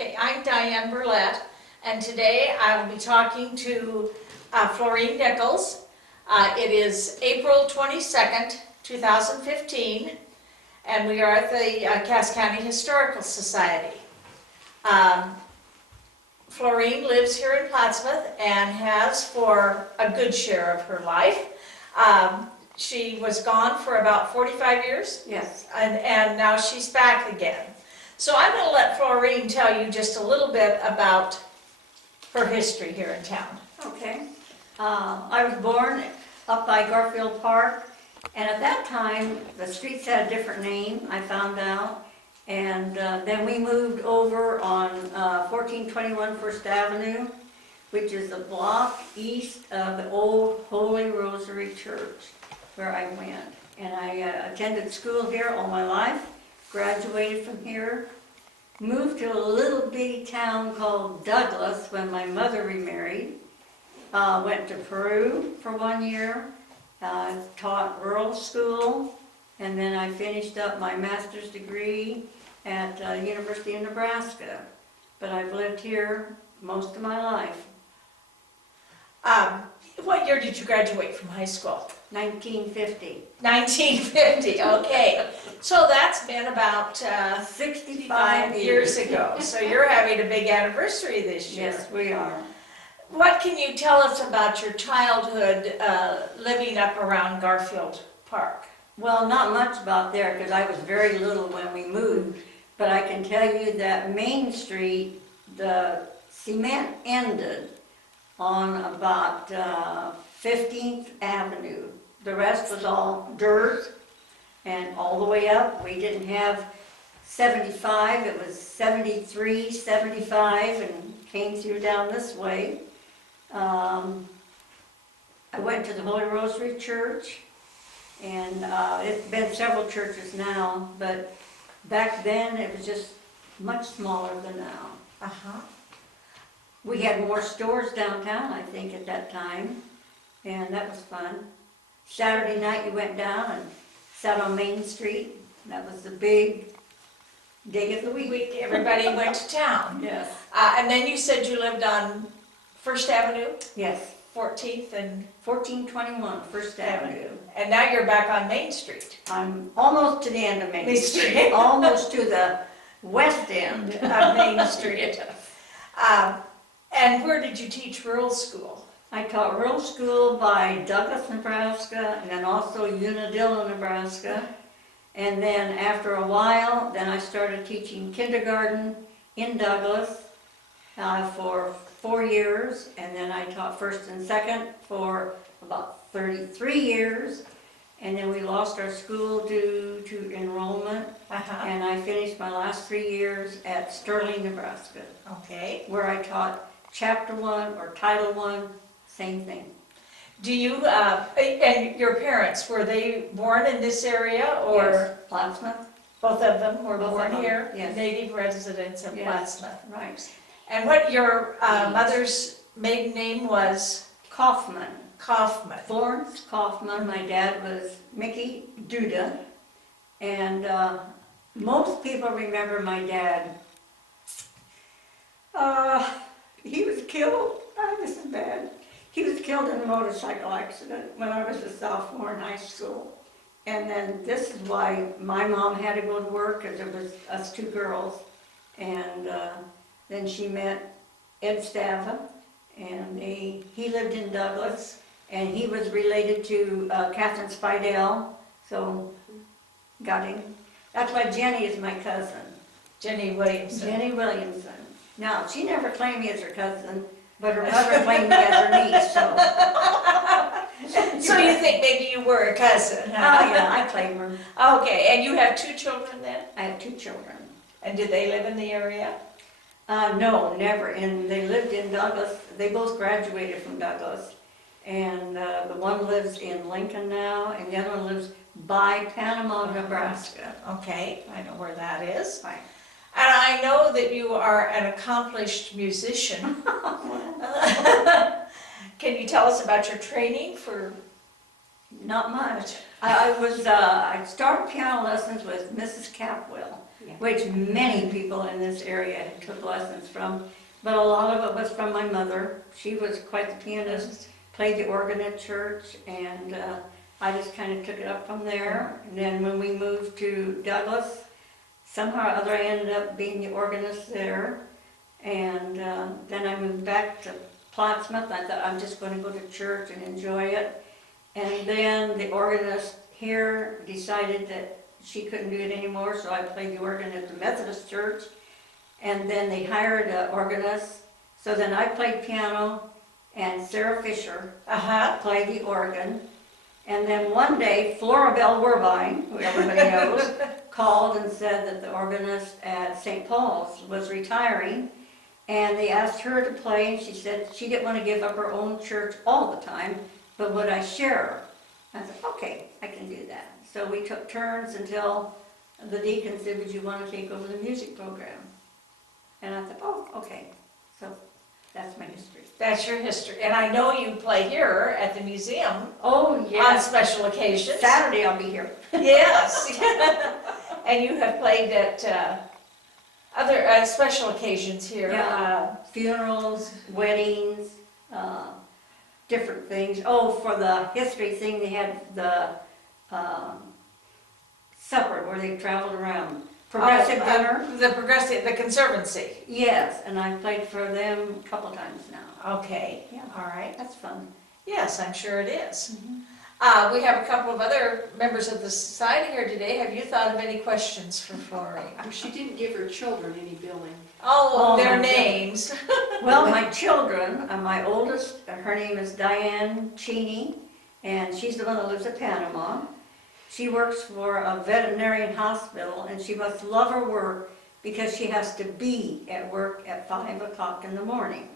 Okay, I'm Diane Burlett, and today I will be talking to Florene Nichols. It is April 22nd, 2015, and we are at the Cass County Historical Society. Florene lives here in Plattsmouth and has for a good share of her life. She was gone for about 45 years. Yes. And now she's back again. So I'm going to let Florene tell you just a little bit about her history here in town. Okay. I was born up by Garfield Park, and at that time, the streets had a different name, I found out. And then we moved over on 1421 First Avenue, which is a block east of the old Holy Rosary Church, where I went. And I attended school here all my life, graduated from here, moved to a little bitty town called Douglas when my mother remarried, went to Peru for 1 year, taught rural school, and then I finished up my master's degree at University of Nebraska. But I've lived here most of my life. What year did you graduate from high school? 1950. 1950, okay. So that's been about 65 years ago. So you're having a big anniversary this year. Yes, we are. What can you tell us about your childhood living up around Garfield Park? Well, not much about there because I was very little when we moved, but I can tell you that Main Street, the cement ended on about 15th Avenue. The rest was all dirt and all the way up. We didn't have 75, it was 73, 75 and came through down this way. I went to the Holy Rosary Church, and it's been several churches now, but back then it was just much smaller than now. Uh-huh. We had more stores downtown, I think, at that time, and that was fun. Saturday night you went down and sat on Main Street. That was the big day of the week. Everybody went to town. Yes. And then you said you lived on First Avenue, Yes. 14th and 1421 First Avenue. And now you're back on Main Street. I'm almost to the end of Main Main Street. Street. Almost to the west end of Main Street. And where did you teach rural school? I taught rural school by Douglas, Nebraska, and then also Unadilla, Nebraska. And then after a while, then I started teaching kindergarten in Douglas for 4 years. And then I taught first and second for about 33 years. And then we lost our school due to enrollment. And I finished my last 3 years at Sterling, Nebraska. Okay. Where I taught Chapter 1 or Title 1, same thing. Do you, and your parents, were they born in this area or? Yes, Plattsmouth. Both of them were Both born of them, here? yes. Native residents of Yes. Plattsmouth. Right. And what your mother's maiden name was? Kaufman. Kaufman. Florence Kaufman. My dad was Mickey Duda. And most people remember my dad. He was killed. This is bad. He was killed in a motorcycle accident when I was a sophomore in high school. And then this is why my mom had to go to work, because it was us two girls. And then she met Ed Stava, and he lived in Douglas, and he was related to Catherine Spidell, so got him. That's why Jenny is my cousin. Jenny Williamson. Jenny Williamson. Now, she never claimed me as her cousin, but her mother claimed me as her niece, so. So you think maybe you were a cousin, Oh, huh? yeah, I claim her. Okay, and you have 2 children then? I have 2 children. And did they live in the area? No, never, and they lived in Douglas. They both graduated from Douglas. And the one lives in Lincoln now, and the other one lives by Panama, Nebraska. Okay, I know where that is. Right. And I know that you are an accomplished musician. Can you tell us about your training for? Not much. I started piano lessons with Mrs. Capwell. Yeah. which many people in this area took lessons from. But a lot of it was from my mother. She was quite the pianist, played the organ at church, and I just kind of took it up from there. And then when we moved to Douglas, somehow or other I ended up being the organist there. And then I moved back to Plattsmouth. I thought I'm just going to go to church and enjoy it. And then the organist here decided that she couldn't do it anymore, so I played the organ at the Methodist church. And then they hired an organist. So then I played piano, and Sarah Fisher played the organ. And then one day, Florabelle Werbine, who everybody knows, called and said that the organist at St. Paul's was retiring. And they asked her to play, and she said she didn't want to give up her own church all the time, but would I share? I said, okay, I can do that. So we took turns until the deacon said, would you want to take over the music program? And I thought, oh, okay. So that's my history. That's your history. And I know you play here at the museum Oh, on yes. special occasions. Saturday I'll be here. Yes. And you have played at other special occasions here. Yeah. Funerals, weddings, different things. Oh, for the history thing, they had the supper where they traveled around. Progressive dinner. The Conservancy. Yes, and I played for them a couple times now. Okay, Yeah. all right. That's fun. Yes, I'm sure it is. Mm-hmm. We have a couple of other members of the society here today. Have you thought of any questions for Florene? Well, she didn't give her children any billing. Oh, Oh, their my names. Well, my children, my oldest, her name is Diane Cheney, and she's the one that lives in Panama. She works for a veterinarian hospital, and she must love her work because she has to be at work at 5 o'clock in the morning.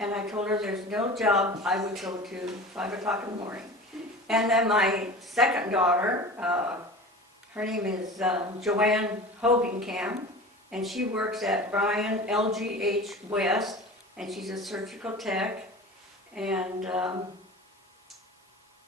And I told her there's no job I would go to 5 o'clock in the morning. And then my second daughter, her name is Joanne Hogenkamp, and she works at Bryan LGH West, and she's a surgical tech. And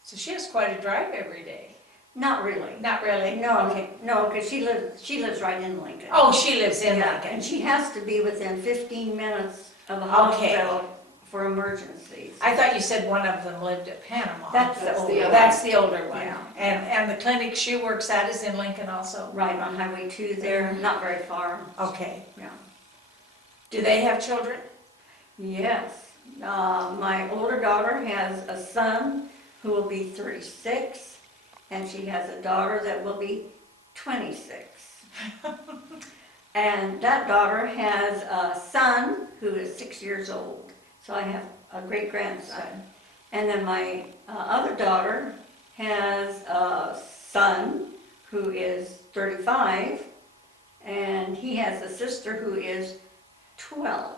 So she has quite a drive every day. not really. Not really? No, Okay. no, because she lives right in Lincoln. Oh, she lives in Yeah, Lincoln. and she has to be within 15 minutes of the Okay. hospital for emergencies. I thought you said one of them lived at Panama. That's That's the the older other- That's the older one. Yeah. And the clinic she works at is in Lincoln also? Right on Highway 2 there, not very far. Okay. Yeah. Do they have children? Yes. My older daughter has a son who will be 36, and she has a daughter that will be 26. And that daughter has a son who is 6 years old. So I have a great-grandson. And then my other daughter has a son who is 35, and he has a sister who is 12.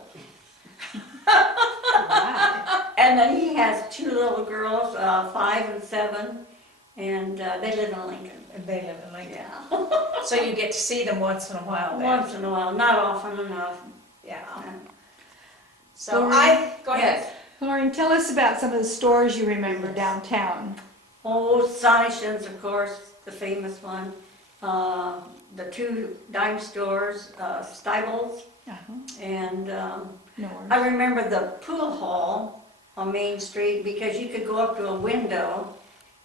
Wow. And then he has two little girls, 5 and 7, and they live in Lincoln. And they live in Lincoln. Yeah. So you get to see them once in a while then? Once in a while, not often enough. Yeah. Yeah. So Florene? go ahead. Yes. Florene, tell us about some of the stores you remember downtown. Oh, Sonishins, of course, the famous one. The two dime stores, Stibel's, and North. I remember the pool hall on Main Street because you could go up to a window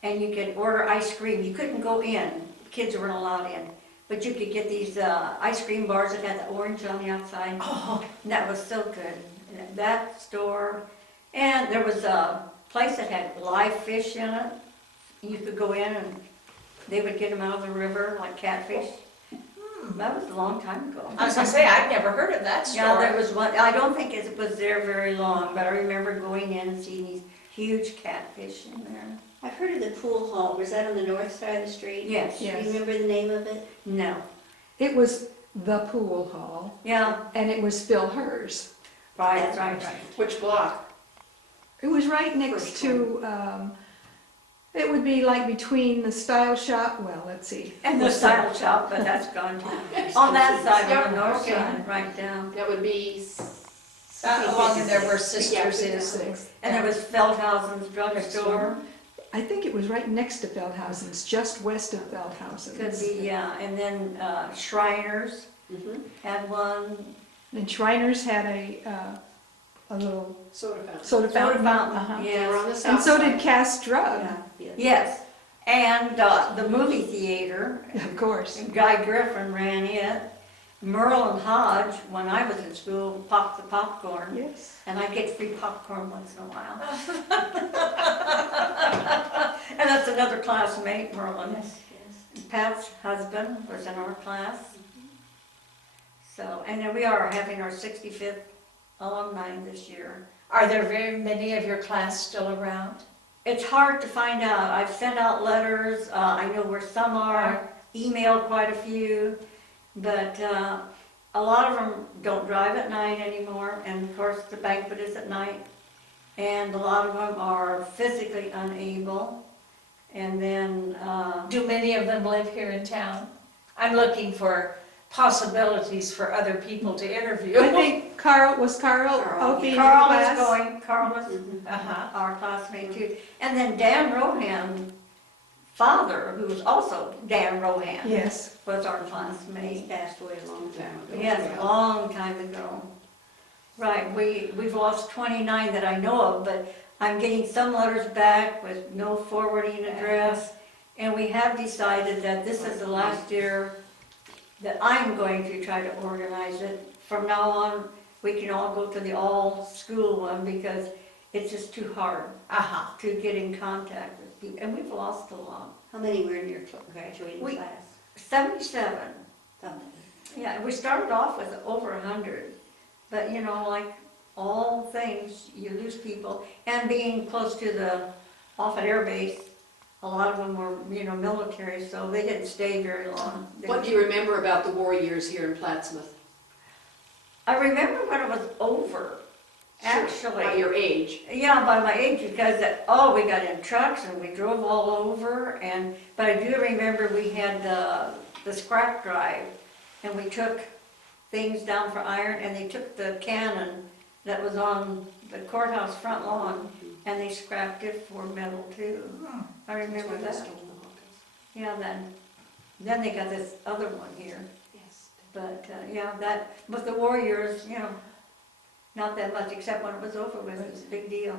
and you could order ice cream. You couldn't go in, kids weren't allowed in, but you could get these ice cream bars that had the orange on the outside. Oh, And that was so good. And that store, and there was a place that had live fish in it. You could go in and they would get them out of the river like catfish. That was a long time ago. I was gonna say, I've never heard of that store. Yeah, there was one, I don't think it was there very long, but I remember going in and seeing these huge catfish in there. I've heard of the pool hall. Was that on the north side of the street? Yes. Do Yes. you remember the name of it? No. It was the pool hall, Yeah, and it was Phil Hers. right, right. Which block? It was right next First to, it would be like between the style shop, well, let's see. And the style shop, but that's gone too. On that side, on the north Okay. side, right down. That would be. Along in there where Yeah, Sisters is. Six. And there was Feldhausen's drugstore. I think it was right next to Feldhausen's, just west of Feldhausen's. Could be, yeah, and then Shriners had one. And Shriners had a little Soda fountain. soda fountain. fountain, Uh-huh. They were on yes, the south And so did side. Cast Drug, Yeah. yes. And the movie theater, of course. Guy Griffin ran it. Merle and Hodge, when I was in school, popped the popcorn. Yes. And I get free popcorn once in a while. And that's another classmate, Merlin. Yes, yes. Pat's husband was in our class. So, and then we are having our 65th alumni this year. Are there very many of your class still around? It's hard to find out. I've sent out letters, I know where some are, emailed quite a few, but a lot of them don't drive at night anymore, and of course the banquet is at night. And a lot of them are physically unable, and then, Do many of them live here in town? I'm looking for possibilities for other people to interview. I think Carl Carl, Opie in your Carl is class? going, Carl was Uh-huh. our classmate too. And then Dan Rohan, father, who was also Dan Rohan, Yes. was our He classmate. passed away a long time ago. Yes, a long time ago. Right, we've lost 29 that I know of, but I'm getting some letters back with no forwarding address. And we have decided that this is the last year that I'm going to try to organize it. From now on, we can all go to the all-school one because it's just too hard Uh-huh. to get in contact with people. And we've lost a lot. How many were in your graduating We- class? 77. Something. Yeah, we started off with over 100, but you know, like all things, you lose people. And being close to the Offutt Air Base, a lot of them were, you know, military, so they didn't stay very long. What do you remember about the war years here in Plattsmouth? I remember when it was over, By actually. your age. Yeah, by my age, because, we got in trucks and we drove all over, but I do remember we had the scrap drive, and we took things down for iron, and they took the cannon that was on the courthouse front lawn, and they scrapped it for metal too. I remember That's why that. they stole the Hawkins. Yeah, then they got this other one here, Yes. but, yeah, that, but the Warriors, you know, not that much, except when it was over with, it was a big deal.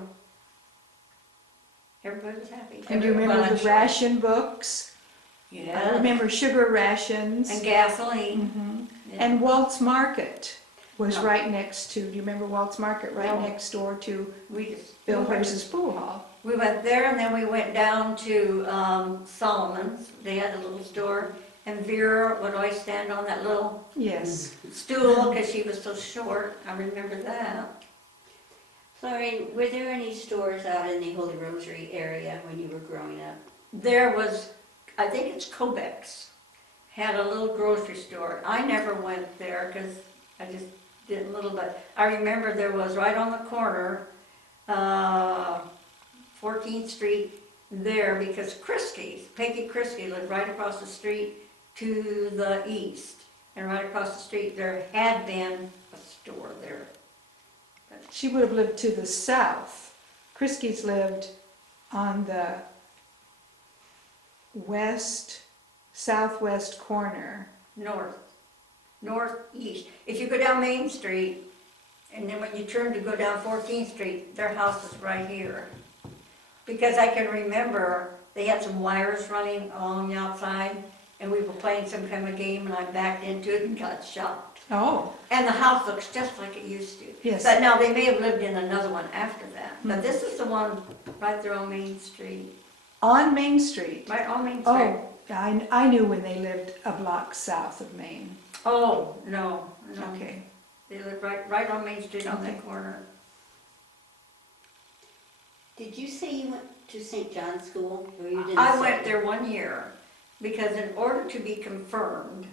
Everybody was happy. And do you Well, remember I'm the sure. ration books? I Yeah, remember sugar rations. and gasoline. Mhm. Yeah. And Walt's Market was No. right next to, do you remember Walt's Market, right No. next door to We just. Bill Hurst's pool hall? We went there and then we went down to Solomon's. They had a little store. And Vera would always stand on that little Yes. stool because she was so short. I remember that. Florene, were there any stores out in the Holy Rosary area when you were growing up? There was, I think it's Kobeck's, had a little grocery store. I never went there because I just did a little bit. I remember there was right on the corner, 14th Street there, because Peggy Kriske lived right across the street to the east. And right across the street, there had been a store there. She would have lived to the south. Kriski's lived on the southwest corner. Northeast. If you go down Main Street, and then when you turn to go down 14th Street, their house is right here. Because I can remember they had some wires running along the outside, and we were playing some kind of game, and I backed into it and got shot. Oh, And the house looks just like it used to. yes. But now they may have lived in another one after that. But this is the one right there on Main Street. On Main Street. Right on Main Street. Oh, I knew when they lived a block south of Maine. Oh, no. Okay. They lived right on Main Street on that corner. Did you say you went to St. John's School, or you didn't I say? went there one year, because in order to be confirmed,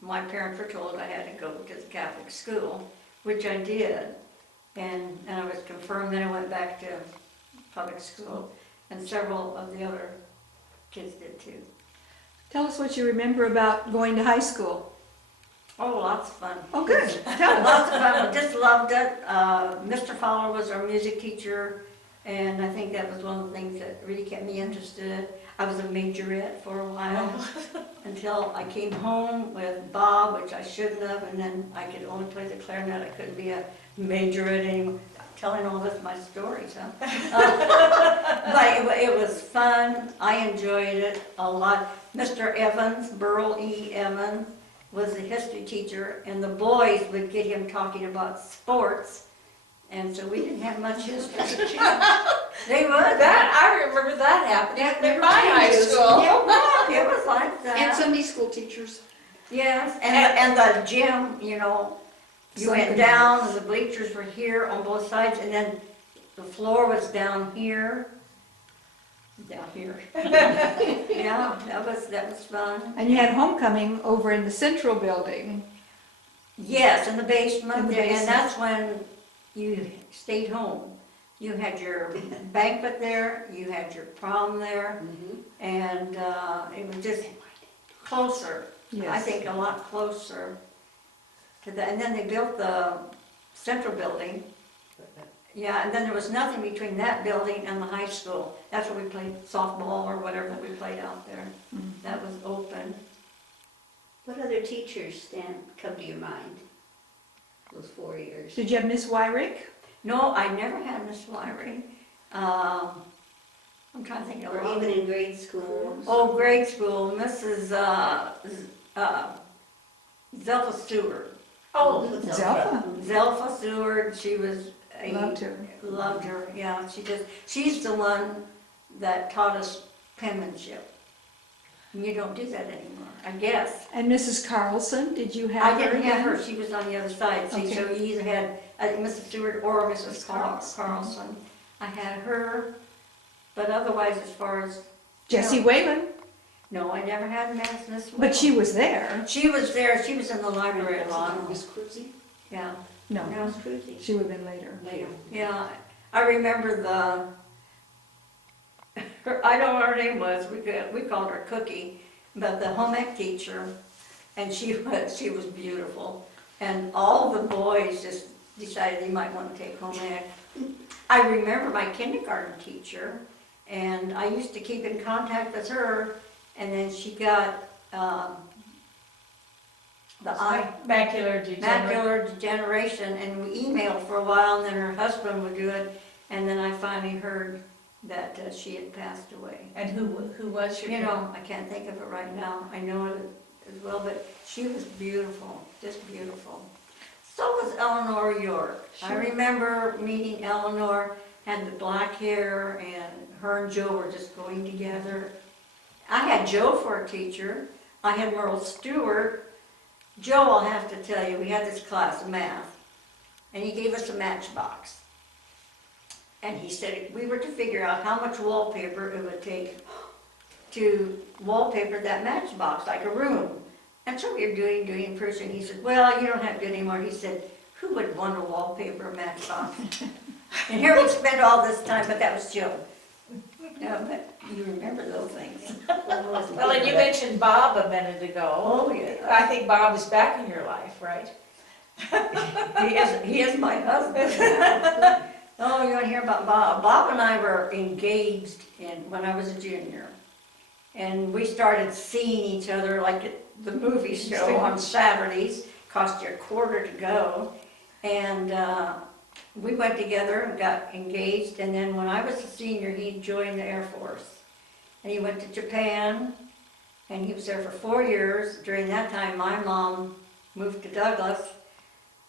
my parents were told I had to go to the Catholic school, which I did. And I was confirmed, then I went back to public school, and several of the other kids did too. Tell us what you remember about going to high school. Oh, lots of fun. Oh, good. Tell us. Lots of fun, I just loved it. Mr. Fowler was our music teacher. And I think that was one of the things that really kept me interested. I was a majorette for a while until I came home with Bob, which I shouldn't have, and then I could only play the clarinet. I couldn't be a majorette anymore. Telling all this my stories, huh? But it was fun. I enjoyed it a lot. Mr. Evans, Burl E. Evans, was the history teacher, and the boys would get him talking about sports, and so we didn't have much history. They would. I remember that happening in my high school. Yeah, it was like that. And Sunday school teachers. Yes, and the gym, you know, you went Sunday down, and the bleachers were here on both sides, and then the floor was down here. Down here. Yeah, that was fun. And you had homecoming over in the central building. Yes, in the basement, In the there, and basement. that's when you stayed home. You had your banquet there, you had your prom there, and it was just closer. I Yes. think a lot closer to that. And then they built the central building. Yeah, and then there was nothing between that building and the high school. That's where we played softball or whatever we played out there. That was open. What other teachers come to your mind? Those 4 years. Did you have Miss Wyrick? No, I never had Miss Wyrie. I'm trying to think of Or her. even in grade school? Oh, grade school, Mrs. Zelfa Stewart. Oh, Zelfa. Zelfa Stewart, she was Loved her. Loved her, yeah. She's the one that taught us penmanship. And you don't do that anymore, I guess. And Mrs. Carlson, did you have I her? didn't have then? her, she was on the other side, see, Okay. so you either had Mrs. Stewart or Mrs. Carlson. I had her, but otherwise, as far as, Jessie Whalen, no, I never had Miss. but she was there. She was there, she was in the library a lot, Miss Cruzy? yeah. No, Yeah. Miss Cruzy. she would have been later. Later. Yeah, I remember I don't know what her name was, we called her Cookie, but the home ec teacher, and she was beautiful. And all the boys just decided they might want to take home ec. I remember my kindergarten teacher, and I used to keep in contact with her, and then she got, the eye macular degeneration. macular degeneration, and we emailed for a while, and then her husband would do it, and then I finally heard that she had passed away. And who was your? You know, I can't think of it right now, I know it as well, but she was beautiful, just beautiful. So was Eleanor York. I Sure. remember meeting Eleanor, had the black hair, and her and Joe were just going together. I had Joe for a teacher, I had Merle Stewart. Joe, I'll have to tell you, we had this class of math, and he gave us a matchbox. And he said we were to figure out how much wallpaper it would take to wallpaper that matchbox, like a room. And so we were doing first, and he said, well, you don't have to do it anymore. He said, who would want to wallpaper a matchbox? And here we spent all this time, but that was Joe. Yeah, but you remember those things. Well, and you mentioned Bob a minute ago. Oh, yeah. I think Bob is back in your life, right? He is my husband. Oh, you want to hear about Bob? Bob and I were engaged when I was a junior. And we started seeing each other like at the movie show on Saturdays. Cost you $0.25 to go. And we went together and got engaged. And then when I was a senior, he joined the Air Force. And he went to Japan. And he was there for 4 years. During that time, my mom moved to Douglas.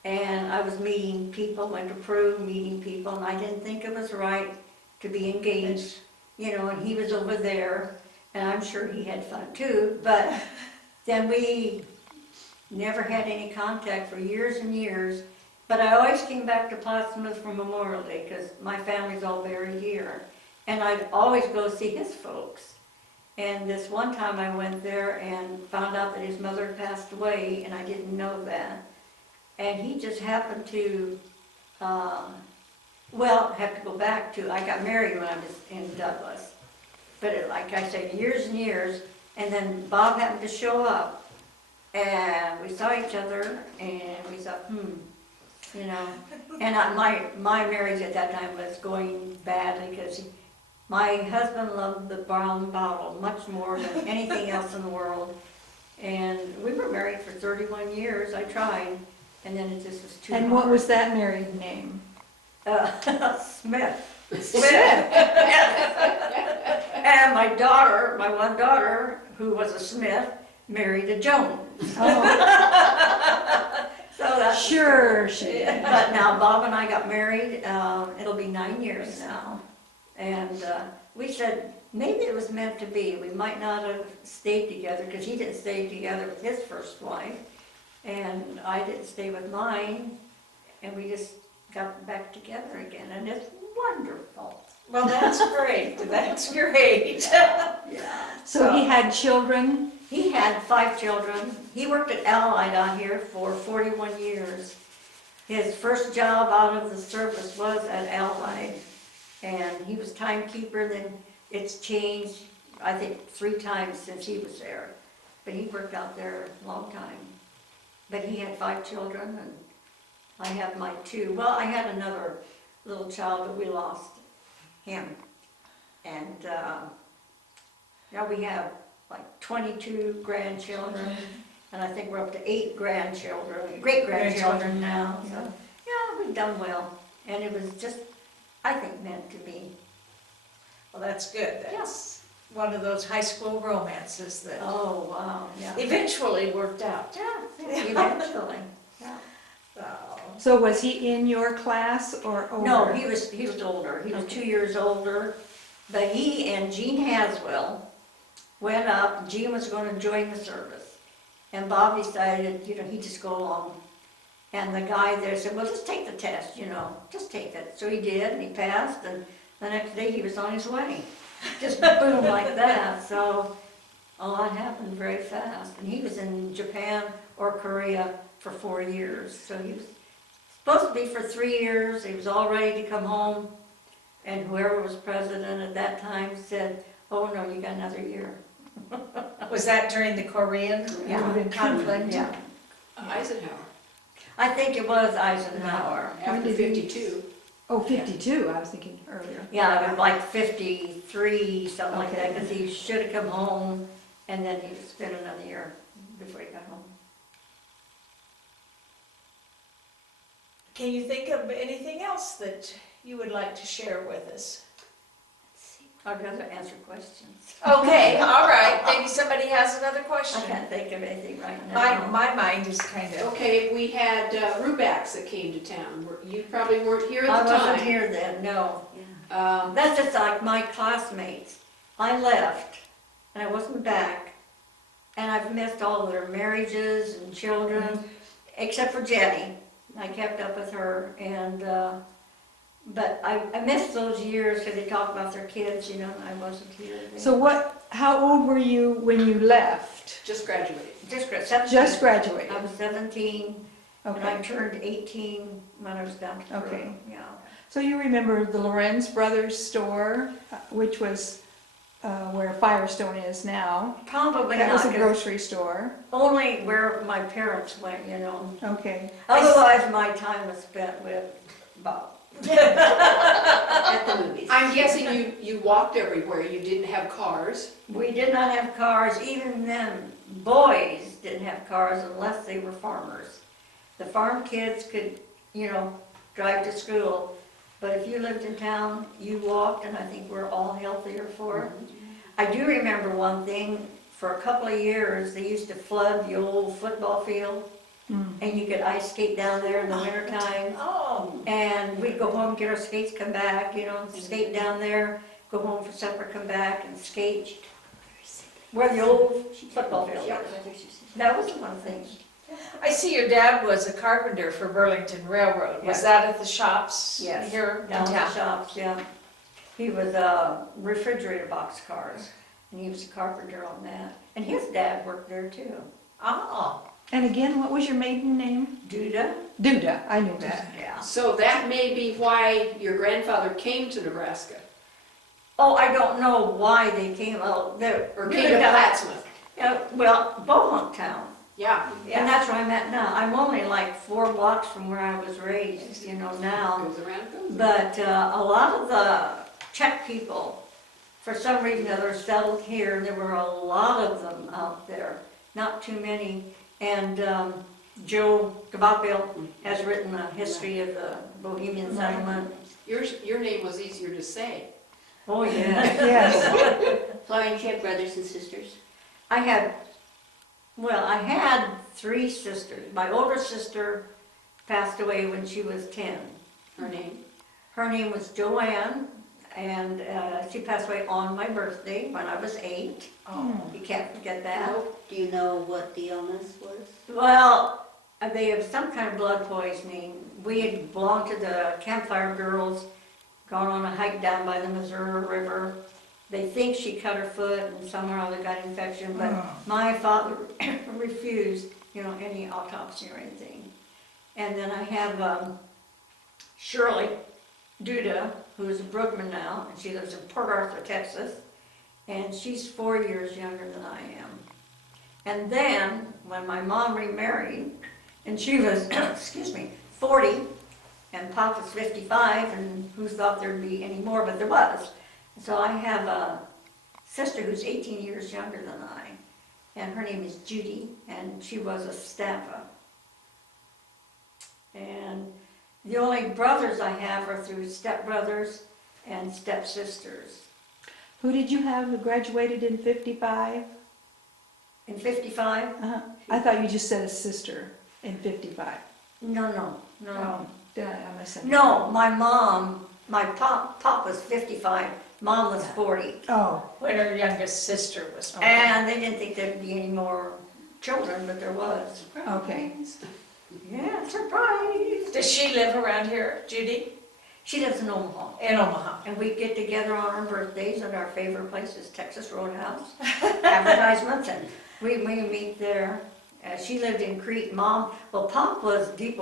And I was meeting people, went to Peru, meeting people, and I didn't think it was right to be engaged, you know, and he was over there, and I'm sure he had fun too, but then we never had any contact for years and years, but I always came back to Plattsmouth for Memorial Day, because my family's all buried here, and I'd always go see his folks. And this one time I went there and found out that his mother had passed away, and I didn't know that. And he just happened to, have to go back to, I got married when I was in Douglas. But like I said, years and years, and then Bob happened to show up, and we saw each other, and we thought, you know. And my marriage at that time was going badly because my husband loved the brown bottle much more than anything else in the world. And we were married for 31 years. I tried, and then it just was too hard. And what was that married name? Smith. And my daughter, my one daughter, who was a Smith, married a Jones. Oh, So that's sure she did. But now Bob and I got married. It'll be 9 years now, and we said maybe it was meant to be. We might not have stayed together because he didn't stay together with his first wife, and I didn't stay with mine, and we just got back together again, and it's wonderful. Well, that's great, that's great. Yeah. So he had children? He had 5 children. He worked at Allied out here for 41 years. His first job out of the service was at Allied, and he was timekeeper. Then it's changed, I think, 3 times since he was there. But he worked out there a long time. But he had 5 children, and I have my 2. Well, I had another little child, but we lost him. And now we have like 22 grandchildren, and I think we're up to 8 grandchildren, great-grandchildren now. So, yeah, we've done well, and it was just, I think, meant to be. Well, that's good, that's one of those high school romances that Oh, wow, yeah. eventually worked out. Yeah, eventually, yeah. Oh. So was he in your class or older? No, he was older, he was 2 years older, but he and Gene Haswell went up. Gene was going to join the service, and Bob decided, he'd just go along. And the guy there said, well, just take the test, just take it. So he did, and he passed, and the next day he was on his way. Just boom, like that. So a lot happened very fast. And he was in Japan or Korea for 4 years. So he was supposed to be for 3 years. He was all ready to come home, and whoever was president at that time said, oh no, you got another year. Was that during the Korean conflict? Yeah. Eisenhower, I think it was Eisenhower. after 52. Oh, 52, I was thinking earlier. Yeah, it was like 53, something like that, Okay. because he should have come home, and then he spent another year before he got home. Can you think of anything else that you would like to share with us? I'd rather answer questions. Okay, all right, maybe somebody has another I question. can't think of anything right My, now. my mind is kind of, Okay, we had Rubaks that came to town. You probably weren't here I at the wasn't time. here then, no. Yeah. That's just like my classmates. I left, and I wasn't back, and I've missed all their marriages and children, except for Jenny. I kept up with her, and but I missed those years because they talked about their kids, and I wasn't here then. So how old were you when you left? Just graduated. Just 17. Just graduated? I was 17, and I Okay. turned 18 when I was down to Okay. Peru. Yeah. So you remember the Lorenz Brothers store, which was where Firestone is now? Probably That not, was a 'cause grocery store. only where my parents went, Okay. Otherwise, my time was spent with Bob. At the movies. I'm guessing you walked everywhere. You didn't have cars. We did not have cars. Even then, boys didn't have cars unless they were farmers. The farm kids could, drive to school. But if you lived in town, you walked, and I think we're all healthier for it. I do remember one thing. For a couple of years, they used to flood the old football field, and you could ice skate down there in the wintertime. oh, And we'd go home, get our skates, come back, skate down there, go home for supper, come back and skate. Where the old football field is. That was one thing. I see your dad was a carpenter for Burlington Railroad. Was Yes. that at the shops Yes, here in down the town? shops, yeah. He was refrigerator box cars, and he was a carpenter on that. And his dad worked there too. Oh, And again, what was your maiden name? Duda? Duda, I knew that. Yeah. So that may be why your grandfather came to Nebraska, Oh, I don't know why they came out there. or came to Plattsmouth. Well, Bohunk Town. Yeah. And that's where I'm at now. I'm only like 4 blocks from where I was raised, you know, now. Goes around, goes around. But a lot of the Czech people, for some reason or other, settled here. There were a lot of them out there, not too many. And Joe Gabapil has written a history of the Bohemian settlement. Your name was easier to say. Oh, yeah. Yes. Florene, you have brothers and sisters? I had 3 sisters. My older sister passed away when she was 10. Her name? Her name was Joanne, and she passed away on my birthday when I was 8. Oh. You can't forget that. Nope. Do you know what the illness was? Well, they have some kind of blood poisoning. We had belonged to the Campfire Girls, gone on a hike down by the Missouri River. They think she cut her foot and somehow they got infection, but my father refused, you know, any autopsy or anything. And then I have Shirley Duda, who is a Brookman now, and she lives in Port Arthur, Texas, and she's 4 years younger than I am. And then, when my mom remarried, and she was, 40, and Pop was 55, and who thought there'd be any more, but there was. So I have a sister who's 18 years younger than I, and her name is Judy, and she was a Staffa. And the only brothers I have are through stepbrothers and stepsisters. Who did you have who graduated in 55? In 55? Uh-huh. I thought you just said a sister in 55. No. Did I misunderstand? No, my mom, my pop was 55, mom was 40. Oh, When her youngest sister was born. And they didn't think there'd be any more children, but there was. okay. Yeah, surprise! Does she live around here, Judy? She lives in Omaha. In Omaha. And we get together on our birthdays, and our favorite place is Texas Roadhouse. Advertisements, and we meet there. She lived in Crete. Pop was deep